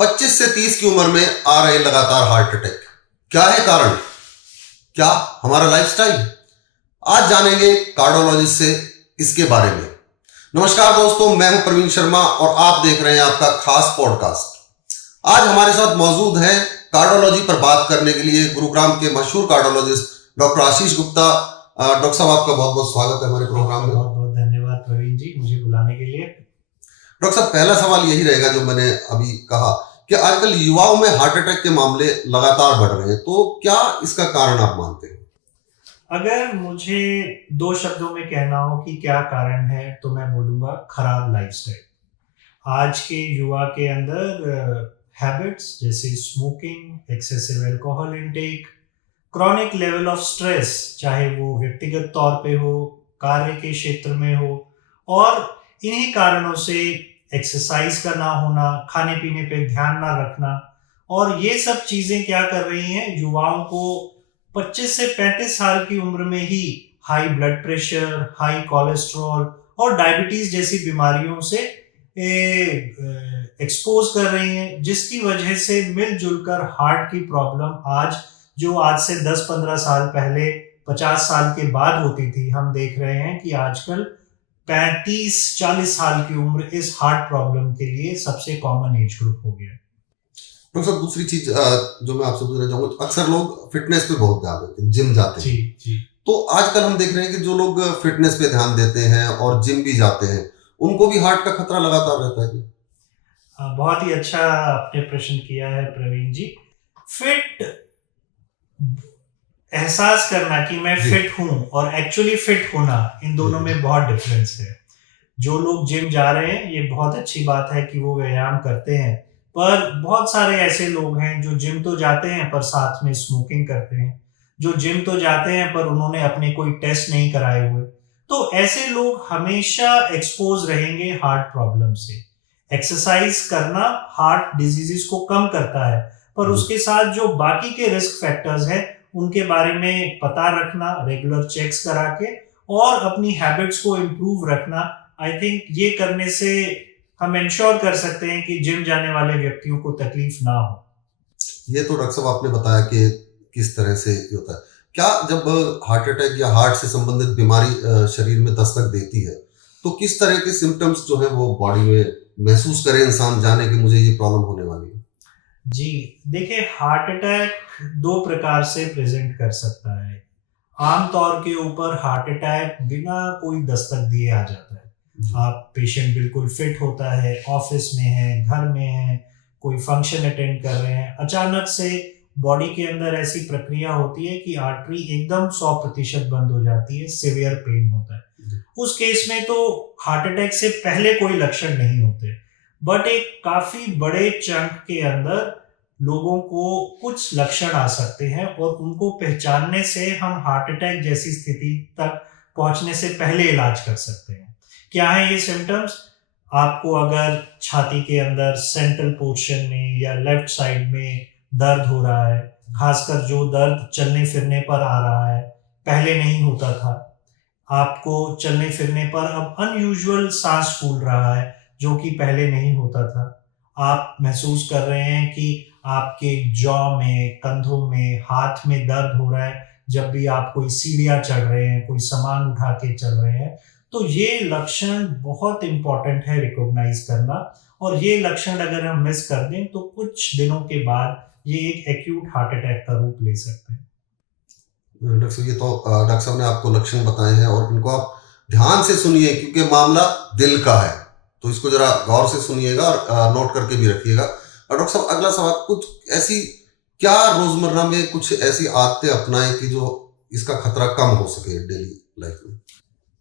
25 से 30 की उम्र में आ रहे लगातार हार्ट अटैक, क्या है कारण? क्या हमारा लाइफस्टाइल? आज जानेंगे कार्डियोलॉजिस्ट से इसके बारे में। नमस्कार दोस्तों, मैं हूं प्रवीण शर्मा और आप देख रहे हैं आपका खास पॉडकास्ट। आज हमारे साथ मौजूद हैं कार्डियोलॉजी पर बात करने के लिए गुरुग्राम के मशहूर cardiologist doctor Ashish Gupta. Doctor साहब, आपका बहुत बहुत स्वागत है हमारे प्रोग्राम में। बहुत बहुत धन्यवाद प्रवीण जी, मुझे बुलाने के लिए। डॉक्टर साहब, पहला सवाल यही रहेगा जो मैंने अभी कहा कि आजकल युवाओं में हार्ट अटैक के मामले लगातार बढ़ रहे हैं, तो क्या इसका कारण आप मानते हैं? अगर मुझे दो शब्दों में कहना हो कि क्या कारण है, तो मैं बोलूँगा खराब लाइफस्टाइल। आज के युवा के अंदर हैबिट्स जैसे smoking, excessive alcohol intake, chronic level of stress, चाहे वो व्यक्तिगत तौर पे हो, कार्य के क्षेत्र में हो, और इन्हीं कारणों से एक्सरसाइज का ना होना, खाने पीने पे ध्यान ना रखना, और ये सब चीज़ें क्या कर रही हैं, युवाओं को 25 से 35 साल की उम्र में ही high blood pressure, high cholesterol और डायबिटीज जैसी बीमारियों से एक्सपोज कर रही हैं, जिसकी वजह से मिलजुल कर हार्ट की प्रॉब्लम आज से 10-15 साल पहले 50 साल के बाद होती थी, हम देख रहे हैं कि आजकल 35-40 साल की उम्र इस हार्ट प्रॉब्लम के लिए सबसे कॉमन एज ग्रुप हो गया। डॉक्टर साहब, दूसरी चीज जो मैं आपसे पूछना चाहूंगा, अक्सर लोग फिटनेस पे बहुत ध्यान देते हैं, जिम जाते हैं। जी जी। तो आजकल हम देख रहे हैं कि जो लोग फिटनेस पे ध्यान देते हैं और जिम भी जाते हैं, उनको भी हार्ट का खतरा लगातार रहता है। बहुत ही अच्छा आपने प्रश्न किया है प्रवीण जी। फिट एहसास करना कि मैं फिट हूं और एक्चुअली फिट होना, इन दोनों में बहुत डिफरेंस है। जो लोग जिम जा रहे हैं, ये बहुत अच्छी बात है कि वो व्यायाम करते हैं, पर बहुत सारे ऐसे लोग हैं जो जिम तो जाते हैं पर साथ में स्मोकिंग करते हैं, जो जिम तो जाते हैं पर उन्होंने अपने कोई टेस्ट नहीं कराए हुए। तो ऐसे लोग हमेशा एक्सपोज रहेंगे हार्ट प्रॉब्लम से। एक्सरसाइज करना हार्ट डिजीजेस को कम करता है, पर उसके साथ जो बाकी के रिस्क फैक्टर्स हैं, उनके बारे में पता रखना, रेगुलर चेक्स करा के और अपनी हैबिट्स को इम्प्रूव रखना, आई थिंक ये करने से हम इंश्योर कर सकते हैं कि जिम जाने वाले व्यक्तियों को तकलीफ ना हो। ये तो डॉक्टर साहब आपने बताया कि किस तरह से होता है। क्या जब हार्ट अटैक या हार्ट से संबंधित बीमारी शरीर में दस्तक देती है, तो किस तरह के सिम्टम्स जो है वो बॉडी में महसूस करे इंसान, जाने कि मुझे ये प्रॉब्लम होने वाली है? जी, देखिए, हार्ट अटैक दो प्रकार से प्रेजेंट कर सकता है। आमतौर के ऊपर हार्ट अटैक बिना कोई दस्तक दिए आ जाता है। आप पेशेंट बिल्कुल फिट होता है, ऑफिस में है, घर में है, कोई फंक्शन अटेंड कर रहे हैं, अचानक से बॉडी के अंदर ऐसी प्रक्रिया होती है कि आर्टरी एकदम 100% बंद हो जाती है, सिवियर पेन होता है। उस केस में तो हार्ट अटैक से पहले कोई लक्षण नहीं होते, बट एक काफी बड़े चंक के अंदर लोगों को कुछ लक्षण आ सकते हैं, और उनको पहचानने से हम हार्ट अटैक जैसी स्थिति तक पहुंचने से पहले इलाज कर सकते हैं। क्या है ये सिम्टम्स? आपको अगर छाती के अंदर सेंट्रल पोर्शन में या लेफ्ट साइड में दर्द हो रहा है, खासकर जो दर्द चलने फिरने पर आ रहा है, पहले नहीं होता था, आपको चलने फिरने पर अब अनयूजुअल सांस फूल रहा है जो कि पहले नहीं होता था, आप महसूस कर रहे हैं कि आपके जॉ में, कंधों में, हाथ में दर्द हो रहा है जब भी आप कोई सीढ़ियाँ चढ़ रहे हैं, कोई सामान उठा के चल रहे हैं, तो ये लक्षण बहुत इंपॉर्टेंट है रिकॉग्नाइज करना। और ये लक्षण अगर हम मिस कर दें तो कुछ दिनों के बाद ये एक एक्यूट हार्ट अटैक का रूप ले सकते हैं। डॉक्टर साहब, ये तो डॉक्टर साहब ने आपको लक्षण बताए हैं और इनको आप ध्यान से सुनिए, क्योंकि मामला दिल का है, तो इसको जरा गौर से सुनिएगा और नोट करके भी रखिएगा। और डॉक्टर साहब, अगला सवाल, कुछ ऐसी क्या रोजमर्रा में कुछ ऐसी आदतें अपनाएं कि जो इसका खतरा कम हो सके डेली लाइफ में?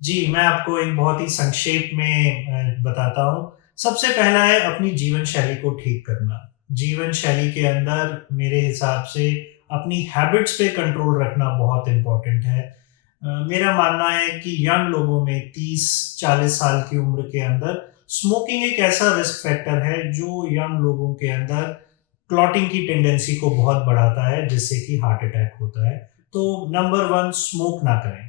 जी, मैं आपको एक बहुत ही संक्षेप में बताता हूँ। सबसे पहला है अपनी जीवन शैली को ठीक करना। जीवन शैली के अंदर मेरे हिसाब से अपनी हैबिट्स पे कंट्रोल रखना बहुत इम्पोर्टेंट है। मेरा मानना है कि यंग लोगों में 30-40 साल की उम्र के अंदर स्मोकिंग एक ऐसा रिस्क फैक्टर है जो यंग लोगों के अंदर क्लॉटिंग की टेंडेंसी को बहुत बढ़ाता है, जिससे कि हार्ट अटैक होता है। तो नंबर 1, स्मोक ना करें।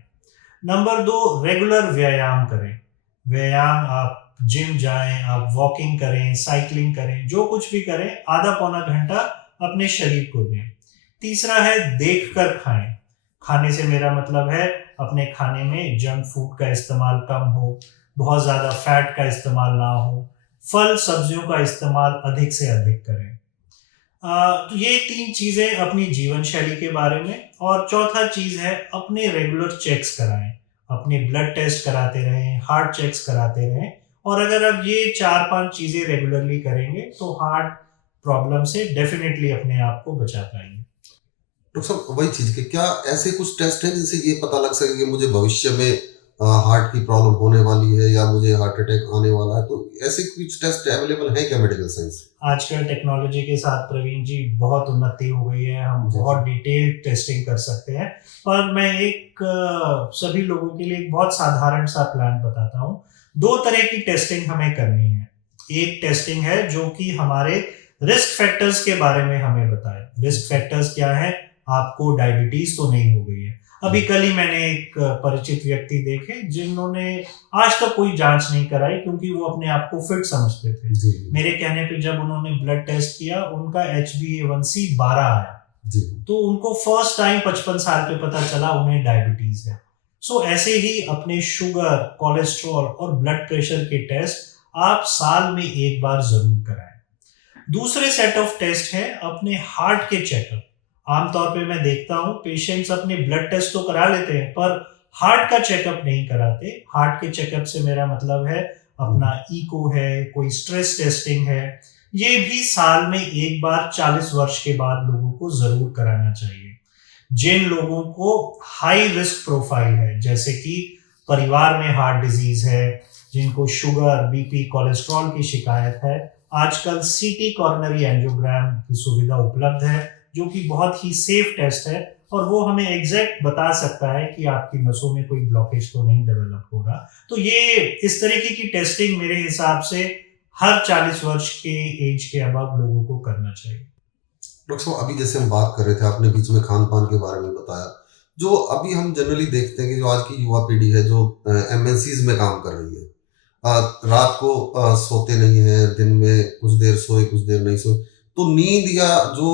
नंबर 2, रेगुलर व्यायाम करें। व्यायाम आप जिम जाएं, आप वॉकिंग करें, साइकिलिंग करें, जो कुछ भी करें, आधा पौना घंटा अपने शरीर को दें। तीसरा है देख कर खाएं। खाने से मेरा मतलब है अपने खाने में जंक फूड का इस्तेमाल कम हो, बहुत ज़्यादा फैट का इस्तेमाल ना हो, फल सब्जियों का इस्तेमाल अधिक से अधिक करें। तो ये 3 चीज़ें अपनी जीवन शैली के बारे में। और चौथा चीज़ है अपने रेगुलर चेक्स कराएं, अपने ब्लड टेस्ट कराते रहें, हार्ट चेक्स कराते रहें। और अगर आप ये 4-5 चीज़ें रेगुलरली करेंगे तो हार्ट प्रॉब्लम से डेफिनेटली अपने आप को बचा पाएंगे। डॉक्टर साहब वही चीज कि क्या ऐसे कुछ टेस्ट हैं जिनसे ये पता लग सके कि मुझे भविष्य में हार्ट की प्रॉब्लम होने वाली है या मुझे हार्ट अटैक आने वाला है, तो ऐसे कुछ टेस्ट अवेलेबल है क्या मेडिकल साइंस? आजकल टेक्नोलॉजी के साथ प्रवीण जी बहुत उन्नति हो गई है, हम जी, बहुत जी। डिटेल टेस्टिंग कर सकते हैं। पर मैं एक सभी लोगों के लिए एक बहुत साधारण सा प्लान बताता हूँ। 2 तरह की टेस्टिंग हमें करनी है। एक टेस्टिंग है जो कि हमारे रिस्क फैक्टर्स के बारे में हमें बताए। रिस्क फैक्टर्स क्या है? आपको डायबिटीज तो नहीं हो गई है। अभी कल ही मैंने एक परिचित व्यक्ति देखे जिन्होंने आज तक कोई जांच नहीं कराई क्योंकि वो अपने आप को फिट समझते थे। जी, मेरे कहने पे जब उन्होंने ब्लड टेस्ट किया, उनका HbA1c 12 आया। जी। तो उनको फर्स्ट टाइम 55 साल पे पता चला उन्हें डायबिटीज है। सो ऐसे ही अपने शुगर, कोलेस्ट्रॉल और ब्लड प्रेशर के टेस्ट आप साल में एक बार जरूर कराएं। दूसरे सेट ऑफ टेस्ट है अपने हार्ट के चेकअप। आमतौर पे मैं देखता हूँ पेशेंट्स अपने ब्लड टेस्ट तो करा लेते हैं पर हार्ट का चेकअप नहीं कराते। हार्ट के चेकअप से मेरा मतलब है अपना इको है, कोई स्ट्रेस टेस्टिंग है। ये भी साल में एक बार 40 वर्ष के बाद लोगों को जरूर कराना चाहिए। जिन लोगों को हाई रिस्क प्रोफाइल है, जैसे कि परिवार में हार्ट डिजीज है, जिनको शुगर, बीपी, कोलेस्ट्रॉल की शिकायत है, आजकल सीटी कॉरोनरी एंजियोग्राम की सुविधा उपलब्ध है जो कि बहुत ही सेफ टेस्ट है और वो हमें एग्जैक्ट बता सकता है कि आपकी नसों में कोई ब्लॉकेज तो नहीं डेवलप हो रहा। तो ये इस तरीके की टेस्टिंग मेरे हिसाब से हर 40 वर्ष के एज के अबव लोगों को करना चाहिए। डॉक्टर साहब अभी जैसे हम बात कर रहे थे, आपने बीच में खान पान के बारे में बताया। जो अभी हम जनरली देखते हैं कि जो आज की युवा पीढ़ी है जो एमएनसीज में काम कर रही है, रात को सोते नहीं है, दिन में कुछ देर सोए कुछ देर नहीं सोए, तो नींद या जो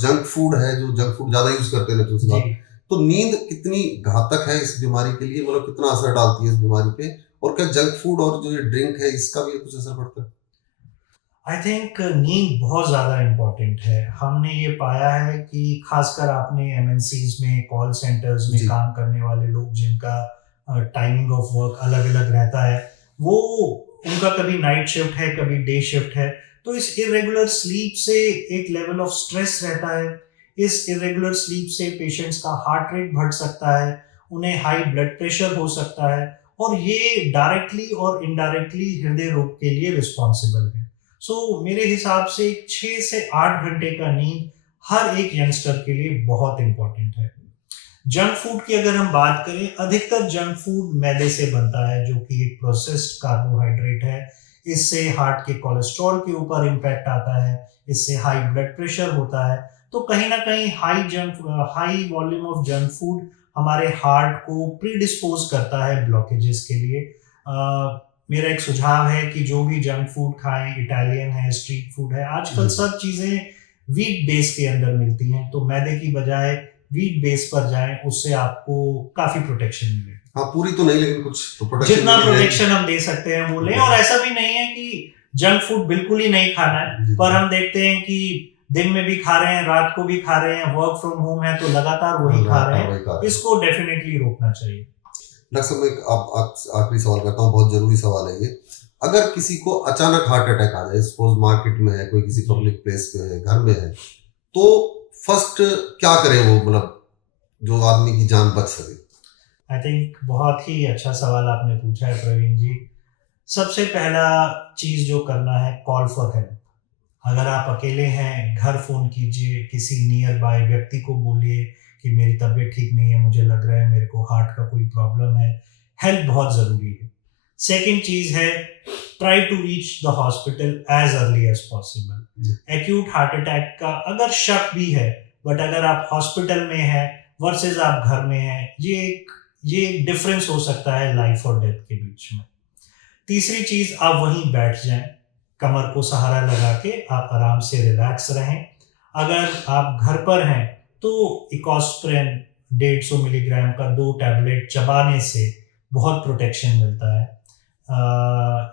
जंक फूड है, जो जंक फूड ज्यादा यूज करते हैं तुलसी जी। बात, तो नींद कितनी घातक है इस बीमारी के लिए, मतलब कितना असर डालती है इस बीमारी पे, और क्या जंक फूड और जो ये ड्रिंक है इसका भी कुछ असर पड़ता है? आई थिंक नींद बहुत ज़्यादा इम्पोर्टेंट है। हमने ये पाया है कि खासकर आपने एमएनसीज में, कॉल सेंटर्स में जी। काम करने वाले लोग जिनका टाइमिंग ऑफ वर्क अलग अलग रहता है, वो उनका कभी नाइट शिफ्ट है, कभी डे शिफ्ट है। तो इस इरेगुलर स्लीप से एक लेवल ऑफ स्ट्रेस रहता है। इस इरेगुलर स्लीप से पेशेंट्स का हार्ट रेट बढ़ सकता है, उन्हें हाई ब्लड प्रेशर हो सकता है और ये डायरेक्टली और इनडायरेक्टली हृदय रोग के लिए रिस्पॉन्सिबल है। मेरे हिसाब से 6 से 8 घंटे का नींद हर एक यंगस्टर के लिए बहुत इंपॉर्टेंट है। जंक फूड की अगर हम बात करें, अधिकतर जंक फूड मैदे से बनता है जो कि एक प्रोसेस्ड कार्बोहाइड्रेट है। इससे हार्ट के कोलेस्ट्रॉल के ऊपर इम्पैक्ट आता है, इससे हाई ब्लड प्रेशर होता है। तो कहीं ना कहीं high volume of junk food हमारे हार्ट को प्रीडिस्पोज करता है ब्लॉकेजेस के लिए। मेरा एक सुझाव है कि जो भी जंक फूड खाएं, इटालियन है, स्ट्रीट फूड है, आजकल जी। सब चीजें वीट बेस के अंदर मिलती हैं। तो मैदे की बजाय वीट बेस पर जाएं, उससे आपको काफी प्रोटेक्शन मिलेगी। हाँ, पूरी तो नहीं लेकिन कुछ तो प्रोटेक्शन जितना मिल जाएगी। प्रोटेक्शन हम दे सकते हैं वो लें। जी। और ऐसा भी नहीं है कि जंक फूड बिल्कुल ही नहीं खाना है, जी, पर जी। हम देखते हैं कि दिन में भी खा रहे हैं, रात को भी खा रहे हैं, वर्क फ्रॉम होम है तो लगातार वही खा रहे वही हैं। कारण है। इसको डेफिनेटली रोकना चाहिए। डॉक्टर साहब मैं एक आखिरी सवाल करता हूँ, बहुत जरूरी सवाल है ये। अगर किसी को अचानक हार्ट अटैक आ जाए, सपोज मार्केट में है, कोई किसी पब्लिक प्लेस पे है, घर में है, तो फर्स्ट क्या करे वो, मतलब जो आदमी की जान बच सके? आई थिंक बहुत ही अच्छा सवाल आपने पूछा है प्रवीण जी। सबसे पहला चीज जो करना है, कॉल फॉर हेल्प। अगर आप अकेले हैं, घर फोन कीजिए, किसी नियर बाय व्यक्ति को बोलिए कि मेरी तबीयत ठीक नहीं है, मुझे लग रहा है मेरे को हार्ट का कोई प्रॉब्लम है। हेल्प बहुत जरूरी है। सेकंड चीज है, try to reach the hospital as early as possible. Acute heart attack का अगर शक भी है, बट अगर आप हॉस्पिटल में हैं वर्सेस आप घर में हैं, ये एक डिफरेंस हो सकता है लाइफ और डेथ के बीच में। तीसरी चीज, आप वहीं बैठ जाएं, कमर को सहारा लगा के आप आराम से रिलैक्स रहें। अगर आप घर पर हैं तो इकोस्प्रिन 150 मिलीग्राम का 2 टैबलेट चबाने से बहुत प्रोटेक्शन मिलता है।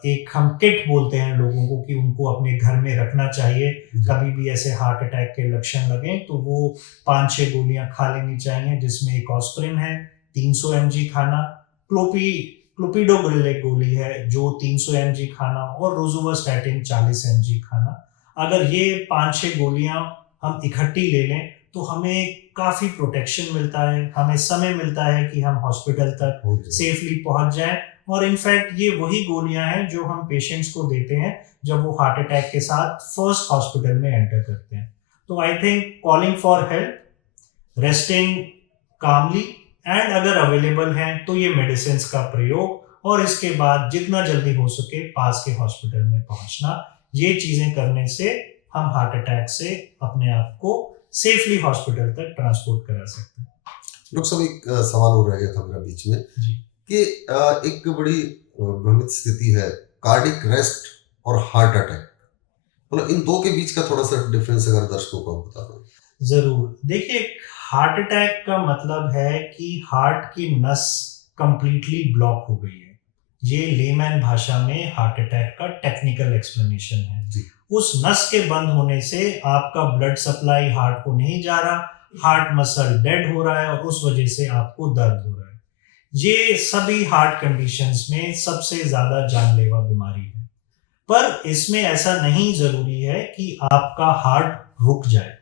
एक हम किट बोलते हैं लोगों को कि उनको अपने घर में रखना चाहिए, कभी भी ऐसे हार्ट अटैक के लक्षण लगे तो वो 5-6 गोलियां खा लेनी चाहिए, जिसमें इकोस्प्रिन है 300 mg खाना, क्लोपिडोग्रिल एक गोली है जो 300 mg खाना, और रोजुवास्टैटिन 40 mg खाना। अगर ये 5-6 गोलियां हम इकट्ठी ले लें तो हमें काफ़ी प्रोटेक्शन मिलता है, हमें समय मिलता है कि हम हॉस्पिटल तक सेफली पहुंच जाएं। और इनफैक्ट ये वही गोलियां हैं जो हम पेशेंट्स को देते हैं जब वो हार्ट अटैक के साथ फर्स्ट हॉस्पिटल में एंटर करते हैं। तो I think calling for help, resting calmly, and अगर अवेलेबल हैं तो ये मेडिसिन का प्रयोग, और इसके बाद जितना जल्दी हो सके पास के हॉस्पिटल में पहुंचना, ये चीजें करने से हम हार्ट अटैक से अपने आप को सेफली हॉस्पिटल तक ट्रांसपोर्ट करा सकते हैं। डॉक्टर साहब, एक सवाल हो रह गया था मेरा बीच में कि एक बड़ी भ्रमित स्थिति है कार्डिक रेस्ट और हार्ट अटैक, मतलब इन दो के बीच का थोड़ा सा डिफरेंस अगर दर्शकों को बता दें। जरूर। देखिए, हार्ट अटैक का मतलब है कि हार्ट की नस कंप्लीटली ब्लॉक हो गई है। ये लेमैन भाषा में हार्ट अटैक का टेक्निकल एक्सप्लेनेशन है। उस नस के बंद होने से आपका ब्लड सप्लाई हार्ट को नहीं जा रहा, हार्ट मसल डेड हो रहा है और उस वजह से आपको दर्द हो रहा है। ये सभी हार्ट कंडीशंस में सबसे ज्यादा जानलेवा बीमारी है, पर इसमें ऐसा नहीं जरूरी है कि आपका हार्ट रुक जाए।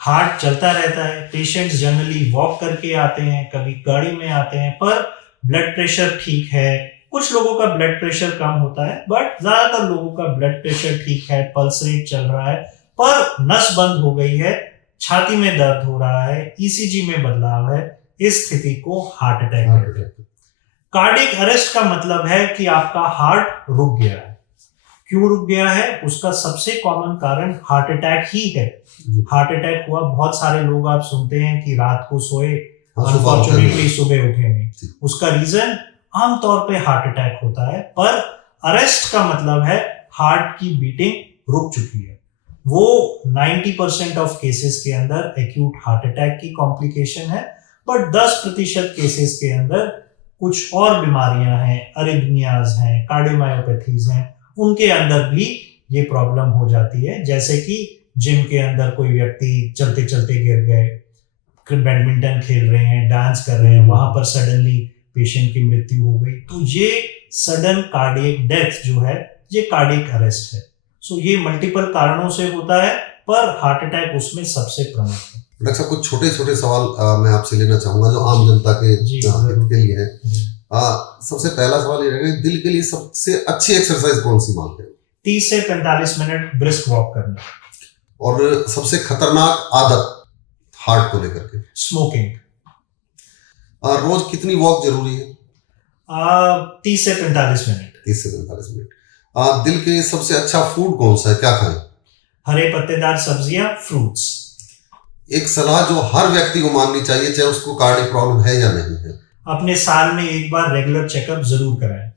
हार्ट चलता रहता है। पेशेंट्स जनरली वॉक करके आते हैं, कभी गाड़ी में आते हैं, पर ब्लड प्रेशर ठीक है। कुछ लोगों का ब्लड प्रेशर कम होता है, बट ज्यादातर लोगों का ब्लड प्रेशर ठीक है, पल्स रेट चल रहा है, पर नस बंद हो गई है, छाती में दर्द हो रहा है, ईसीजी में बदलाव है। इस स्थिति को हार्ट अटैक कहते हैं। कार्डिक अरेस्ट का मतलब है कि आपका हार्ट रुक गया है। क्यों रुक गया है? उसका सबसे कॉमन कारण हार्ट अटैक ही है। हार्ट अटैक हुआ, बहुत सारे लोग आप सुनते हैं कि रात को सोए, अनफॉर्चुनेटली सुबह उठे नहीं। उसका रीजन आमतौर पे हार्ट अटैक होता है, पर अरेस्ट का मतलब है हार्ट की बीटिंग रुक चुकी है। वो 90% ऑफ केसेस के अंदर एक्यूट हार्ट अटैक की कॉम्प्लिकेशन है, बट 10% केसेस के अंदर कुछ और बीमारियां हैं, अरिथमियाज हैं, कार्डियोमायोपैथीज हैं, उनके अंदर भी ये प्रॉब्लम हो जाती है। जैसे कि जिम के अंदर कोई व्यक्ति चलते चलते गिर गए, बैडमिंटन खेल रहे हैं, डांस कर रहे हैं, वहां पर सडनली पेशेंट की मृत्यु हो गई, तो ये सडन कार्डियक डेथ जो है, ये कार्डियक अरेस्ट है। सो ये मल्टीपल कारणों से होता है, पर हार्ट अटैक उसमें सबसे प्रमुख है। डॉक्टर साहब, कुछ छोटे छोटे सवाल मैं आपसे लेना चाहूंगा जो आम जनता के हित के लिए है। सबसे पहला सवाल ये रहेगा, दिल के लिए सबसे अच्छी एक्सरसाइज कौन सी मानते हैं? 30 से 45 मिनट ब्रिस्क वॉक करना। और सबसे खतरनाक आदत हार्ट को लेकर के? स्मोकिंग। रोज कितनी वॉक जरूरी है? 30 से 45 मिनट। 30 से 45 मिनट। दिल के लिए सबसे अच्छा फूड कौन सा है, क्या खाएं? हरे पत्तेदार सब्जियां, फ्रूट्स। एक सलाह जो हर व्यक्ति को माननी चाहिए, चाहे उसको कार्डियक प्रॉब्लम है या नहीं है? अपने साल में एक बार रेगुलर चेकअप जरूर कराएं।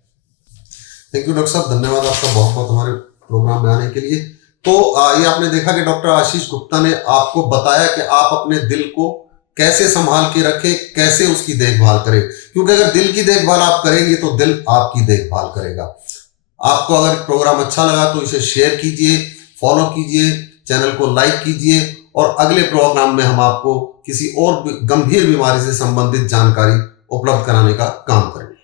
थैंक यू डॉक्टर साहब, धन्यवाद आपका बहुत बहुत हमारे प्रोग्राम में आने के लिए। तो ये आपने देखा कि डॉक्टर आशीष गुप्ता ने आपको बताया कि आप अपने दिल को कैसे संभाल के रखें, कैसे उसकी देखभाल करें, क्योंकि अगर दिल की देखभाल आप करेंगे तो दिल आपकी देखभाल करेगा। आपको अगर प्रोग्राम अच्छा लगा तो इसे शेयर कीजिए, फॉलो कीजिए, चैनल को लाइक कीजिए, और अगले प्रोग्राम में हम आपको किसी और गंभीर बीमारी से संबंधित जानकारी उपलब्ध कराने का काम करेंगे।